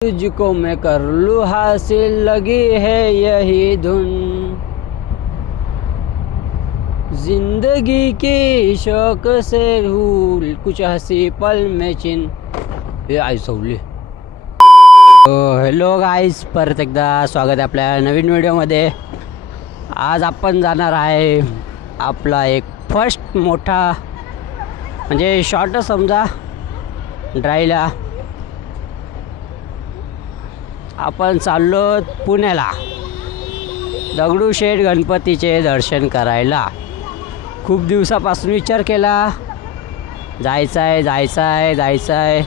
तुझको मैं कर लूँ हासिल, लगी है यही धुन, जिंदगी की शौक से भूल, कुछ हंसी पल में चिन हे आई सवली. हॅलो गाईज, परत एकदा स्वागत आहे आपल्या नवीन व्हिडिओमध्ये. आज आपण जाणार आहे आपला एक फर्स्ट मोठा म्हणजे शॉर्ट समजा ड्राईव्हला. आपण चाललो पुण्याला दगडूशेठ गणपतीचे दर्शन करायला. खूप दिवसापासून विचार केला जायचं आहे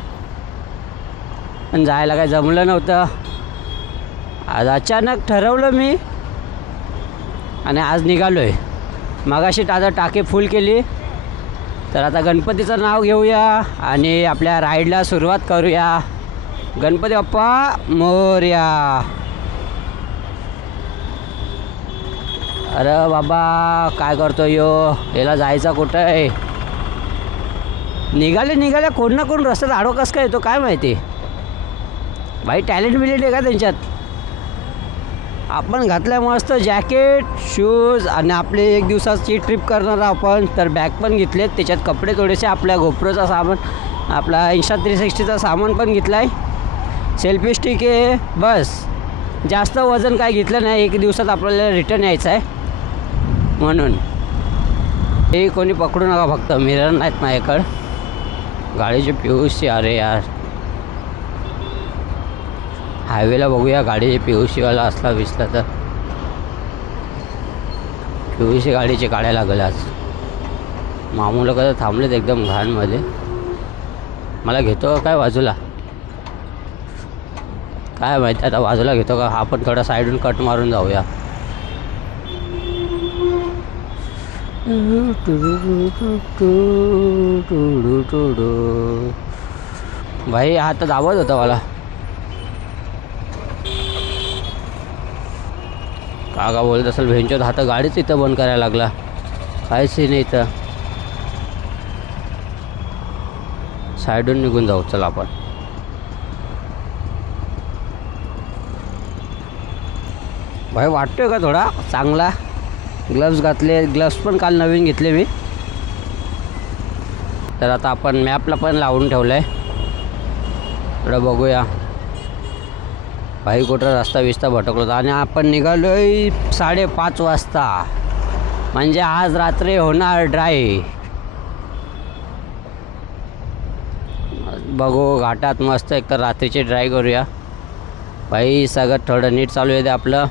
पण जायला काही जमलं नव्हतं. आज अचानक ठरवलं मी आणि आज निघालो आहे. मगाशी आता टाकी फुल केली, तर आता गणपतीचं नाव घेऊया आणि आपल्या राईडला सुरुवात करूया. गणपती बाप्पा मोरया. अरे बाबा काय करतो यो, याला जायचं कुठं आहे. निघाले कोण ना कोण रस्त्यात आडो कसं काय येतो काय माहिती. भाई टॅलेंट बिलेंट आहे का त्यांच्यात. आपण घातलं मस्त जॅकेट शूज आणि आपली एक दिवसाची ट्रिप करणार आपण, तर बॅग पण घेतलेत. त्याच्यात कपडे थोडेसे, आपल्या गोप्रोचा सामान, आपला Insta360चा सामान पण घेतला आहे. सेल्फी स्टिक आहे बस. जास्त वजन काय घेतलं नाही, एक दिवसात आपल्याला रिटर्न यायचं आहे म्हणून. हे कोणी पकडू नका, फक्त मिरर नाहीत माझ्याकडं. गाडीचे PUC अरे यार, हायवेला बघूया गाडीचे PUCवाला असला दिसला तर. PUC गाडीचे काढायला लागलं आज. मामूला कसं थांबलेत एकदम घाणमध्ये. मला घेतो काय बाजूला काय माहिती, आता बाजूला घेतो का. आपण थोडा साईडून कट मारून जाऊया. भाई हात दाबत होता मला. काका बोलत असेल भेंचोत, हात गाडीच इथं बंद करायला लागला. काय सीन आहे इथं. साईडून निघून जाऊ चल आपण. भाई वाटतोय का थोडा चांगला. ग्लव्स घातले, ग्लव्स पण काल नवीन घेतले मी. तर आता आपण मॅपला पण लावून ठेवलं आहे, थोडं बघूया. भाई कुठं रस्ता भटकलो होता आणि आपण निघालो आहे 5:30 वाजता. म्हणजे आज रात्री होणार ड्राईव्ह. बघू घाटात मस्त एक तर रात्रीची ड्राईव्ह करूया. भाई सगळं थोडं नीट चालू आहे ते आपलं.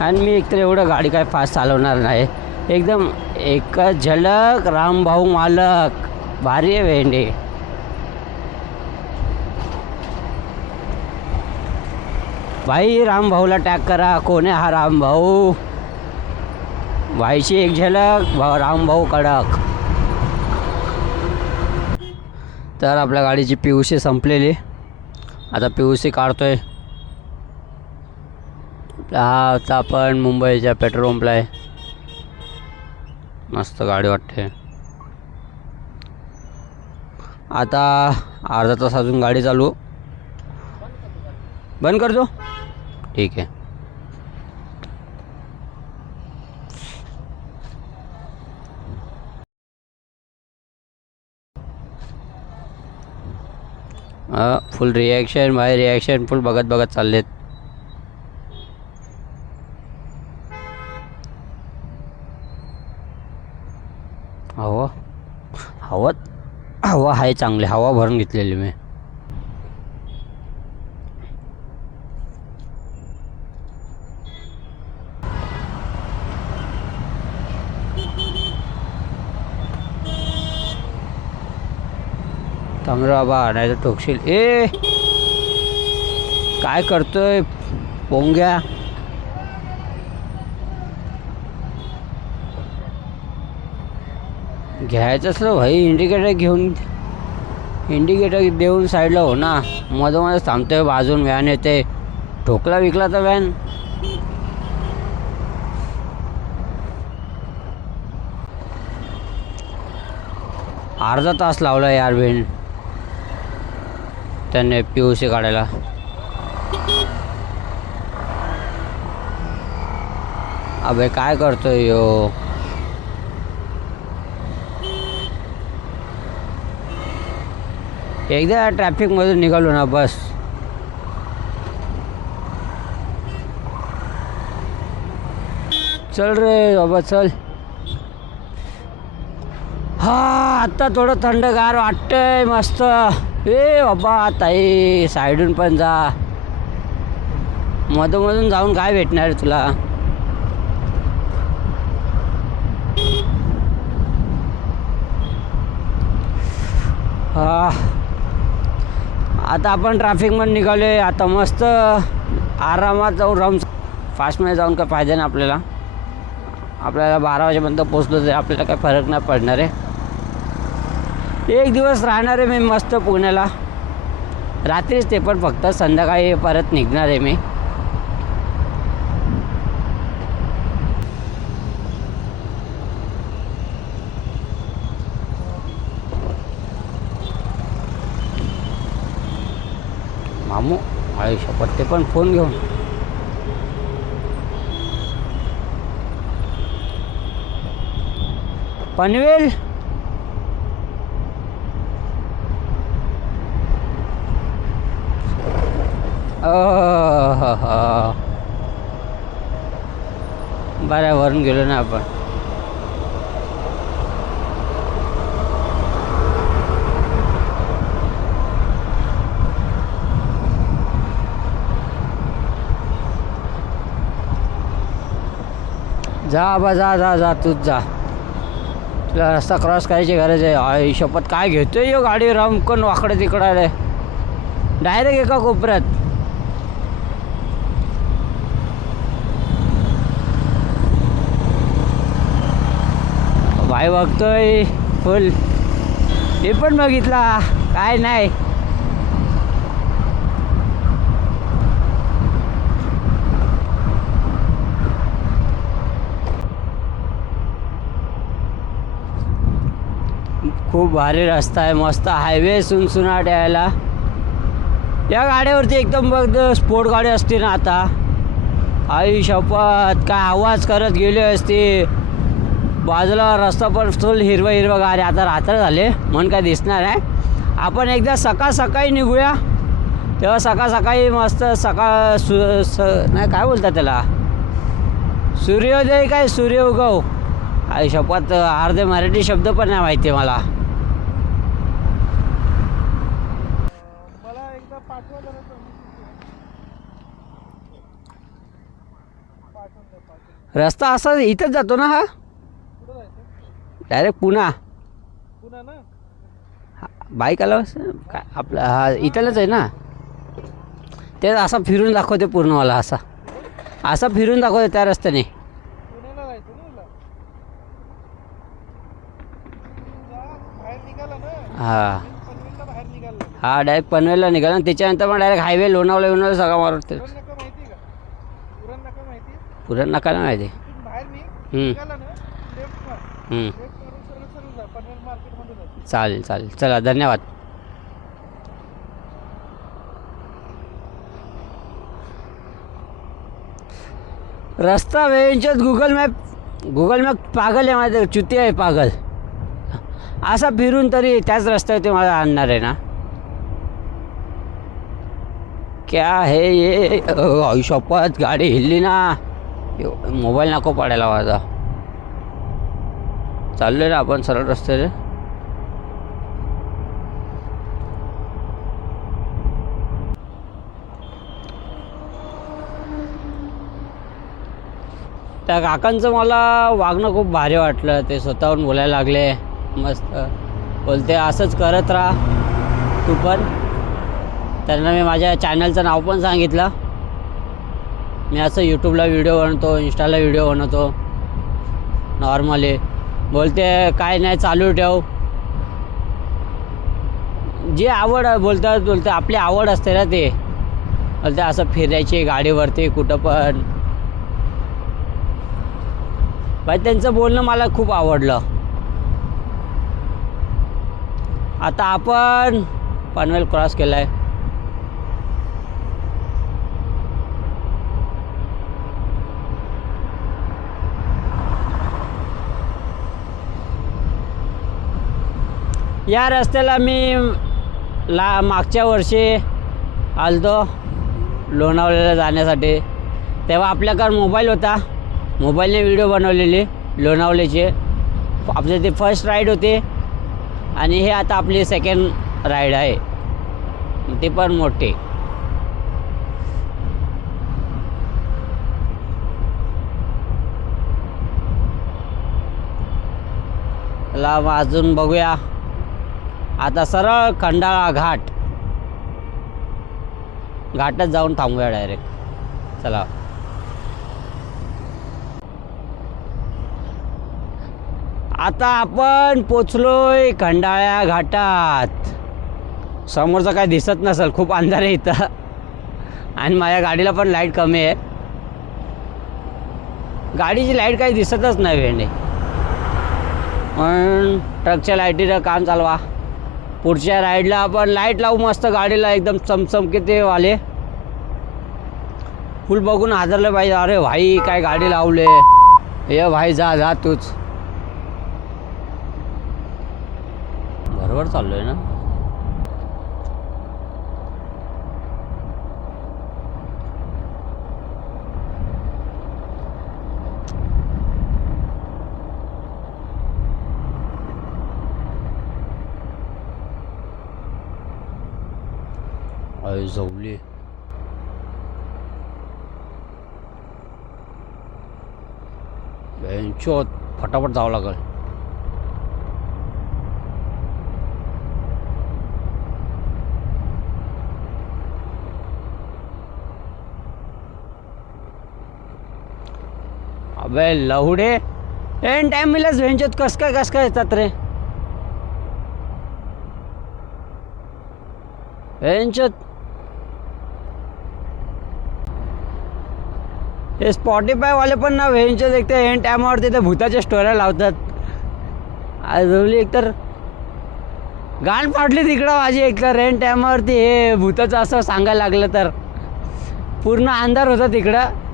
आणि मी एकतर एवढं गाडी काय फास्ट चालवणार नाही. एकदम एकच झलक रामभाऊ मालक. भारी आहे भेंडे. भाई रामभाऊला टॅग करा. कोण आहे हा रामभाऊ. भाईची एक झलक, रामभाऊ कडक. तर आपल्या गाडीची PUC संपलेली. आता PUC काढतोय. हा आता आपण मुंबईच्या पेट्रोल पंपला आहे. मस्त गाडी वाटते. आता अर्धा तास अजून गाडी चालू. बंद करतो ठीक आहे. Full reaction by reaction full बघत चाललेत. हवा आहे चांगली. हवा भरून घेतलेली मी. थांबरा बाबा नाही तर ठोकशील. ए काय करतोय पोंग्या. घ्यायचं असलं भाई इंडिकेटर घेऊन इंडिकेटर देऊन साईडला हो ना. मधोमधच थांबतोय, बाजून व्हॅन येते. ठोकला विकला तर व्हॅन. अर्धा तास लावला यार व्हॅन त्याने PUC काढायला. अबे काय करतोय यो. एकदा ट्रॅफिकमधून निघालो ना बस. चल रे बाबा चल. हा आत्ता थोडं थंडगार वाटतंय मस्त. ए बाबा ताई साईडून पण जा. मधून जाऊन काय भेटणार तुला. हा आता आपण ट्रॅफिकमध्ये निघालो आहे. आता मस्त आरामात जाऊन राहून फास्टमध्ये जाऊन काय फायदा नाही आपल्याला. आपल्याला 12 वाजेपर्यंत पोचलो तर आपल्याला काय फरक नाही पडणार आहे. एक दिवस राहणार आहे मी मस्त पुण्याला. रात्रीच ते पण फक्त संध्याकाळी परत निघणार आहे मी. मामू आयुष्यपत ते पण फोन घेऊन. पनवेल बरं वरून गेलो ना आपण. जा आबा जा जा जा तूच जा. तुला रस्ता क्रॉस करायची गरज आहे. आयुष्यपत काय घेतोय यो गाडी रमकन वाकडं तिकडं रे. डायरेक्ट एका कोपऱ्यात. भाई बघतोय फुल. हे पण बघितला काय नाही. खूप भारी रस्ता आहे मस्त हायवे सुनसुनाट यायला. या गाड्यावरती एकदम बघ स्पोर्ट गाडी असते ना आता. आयुष्यपत काय आवाज करत गेले असते. बाजूला रस्ता पण फुल हिरवा हिरवा गाडी. आता रात्र झाले म्हणून काय दिसणार आहे. आपण एकदा सकाळी निघूया. तेव्हा सकाळी मस्त नाही काय बोलतात त्याला सूर्योदय काय सूर्य उगव. आयुष्यपत अर्धे मराठी शब्द पण नाही माहिती मला. रस्ता असा इथंच जातो ना हा. डायरेक्ट पुणा ना. बाईक आला काय आपला हा इथलंच आहे ना. ते असा फिरून दाखवते पूर्ण मला. असा फिरून दाखवते त्या रस्त्याने. हा हा डायरेक्ट पनवेलला निघाला. त्याच्यानंतर मग डायरेक्ट हायवे लोणावळा सगळा मारते. पुरण नका ना माहिती. चालेल चालेल चला धन्यवाद. रस्ता वेळेंच्यात गुगल मॅप पागल आहे माझं. चुती आहे पागल. असा फिरून तरी त्याच रस्त्यावरती मला आणणार आहे ना. क्या है ये. आयुष्यपत गाडी हिलली ना. मोबाईल नको पाडायला माझा. चाललोय ना आपण सरळ रस्त्याने. त्या काकांचं मला वागणं खूप भारी वाटलं. ते स्वतःहून बोलायला लागले मस्त. बोलते असंच करत राहा तू पण. त्यांना मी माझ्या चॅनलचं नाव पण सांगितलं. मी असं यूट्यूबला व्हिडिओ बनवतो, इंस्टाला व्हिडिओ बनवतो नॉर्मली. बोलते काय नाही चालू ठेव. जी आवड बोलते आपली आवड असते ना ते. ते असं फिरायचे गाडीवरती कुठं पण. भाई त्यांचं बोलणं मला खूप आवडलं. आता आपण पनवेल क्रॉस केलाय. या रस्त्याला मी मागच्या वर्षी आलतो लोणावळ्याला जाण्यासाठी. तेव्हा आपल्याकडे मोबाईल होता, मोबाईलने व्हिडिओ बनवलेली लोणावळ्याचे. आपले ते फर्स्ट राईड होते आणि हे आता आपली सेकंड राईड आहे, ती पण मोठी. चला अजून बघूया. आता सरळ खंडाळा घाटात जाऊन थांबूया डायरेक्ट. चला आता आपण पोचलोय खंडाळा घाटात. समोरचं काय दिसत नसेल, खूप अंधार आहे इथं आणि माझ्या गाडीला पण लाईट कमी आहे. गाडीची लाईट काही दिसतच नाही वेळेने. पण ट्रकच्या लाईटीचं काम चालवा. पुढच्या राईडला आपण लाईट लावू मस्त गाडीला, एकदम चमचमकीते वाले. फुल बघून हादरलं पाहिजे. अरे भाई काय गाडी लावले. ये भाई जा तूच. बरोबर चाललोय ना. अय झोपली. बेंचोत फटाफट जावं लागेल. अबे लवडे एन टाइम मिळालंच बेंचोत. कस काय येतात रे बेंचोत. हे स्पॉटीफायवाले पण ना व्हेंचर देखते एन टायमावरती ते भूताच्या स्टोऱ्या लावतात. आजवली एकतर गाण फाटली तिकडं माझी एकतर एन टायमावरती हे भूताचं असं सांगायला लागलं तर. पूर्ण अंधार होता तिकडं.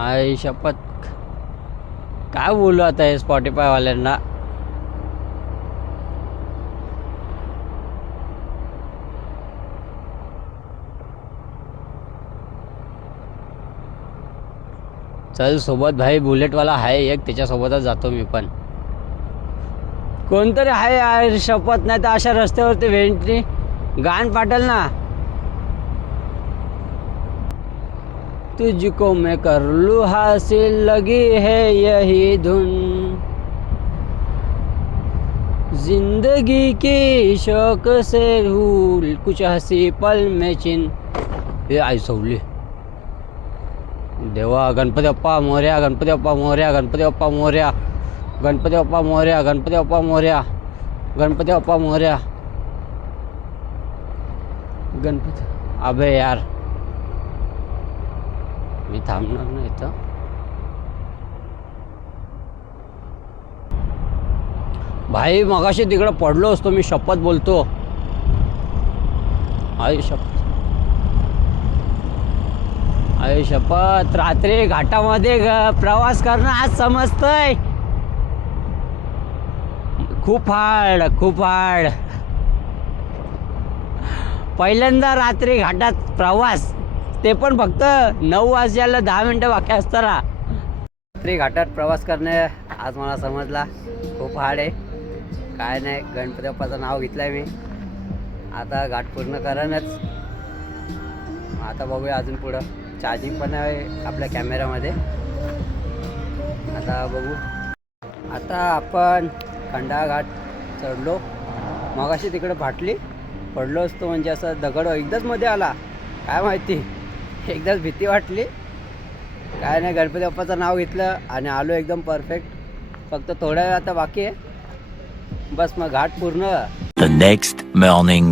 आई शपथ काय बोलू आता हे स्पॉटीफायवाल्यांना. चल सोबत भाई बुलेटवाला आहे एक, त्याच्यासोबतच जातो मी पण. कोणतरी आहे यार शपथ, नाही तर अशा रस्त्यावरती वेंटनी गाण पाटल ना. तुझको मैं कर लूँ हासिल लगी है यही धुन, जिंदगी की शौक से भूल कुछ हंसी पल में चिन. हे आई सवली. देवा गणपती बाप्पा मोरया, गणपती बाप्पा मोरया, गणपती बाप्पा मोरया, गणपती बाप्पा मोरया, गणपती बाप्पा मोरया, गणपती बाप्पा मोरया, गणपती. अबे यार मी थांबणार नाही इथं. भाई मगाशी तिकडं पडलो असतो मी, शपथ बोलतो. आई शपथ, आई शपथ. रात्री घाटामध्ये प्रवास करणं आज समजतंय खूप हार्ड. पहिल्यांदा रात्री घाटात प्रवास, ते पण फक्त 9 वाजल्याला 10 मिनटं बाकी असताना. रात्री घाटात प्रवास करणे आज मला समजला खूप हार्ड आहे. काय नाही, गणपती बाप्पाचं नाव घेतलं आहे मी. आता घाट पूर्ण करणच. आता बघूया अजून पुढं. चार्जिंग पण आहे आपल्या कॅमेऱ्यामध्ये. आता बघू. आता आपण खंडाळा घाट चढलो. मगाशी तिकडे फाटली पडलो असतो, म्हणजे असं दगड एकदाच मध्ये आला काय माहिती, एकदाच भीती वाटली. काय नाही, गणपती बाप्पाचं नाव घेतलं आणि आलो एकदम परफेक्ट. फक्त थोडा वेळ आता बाकी आहे, बस मग घाट पूर्ण. The next morning.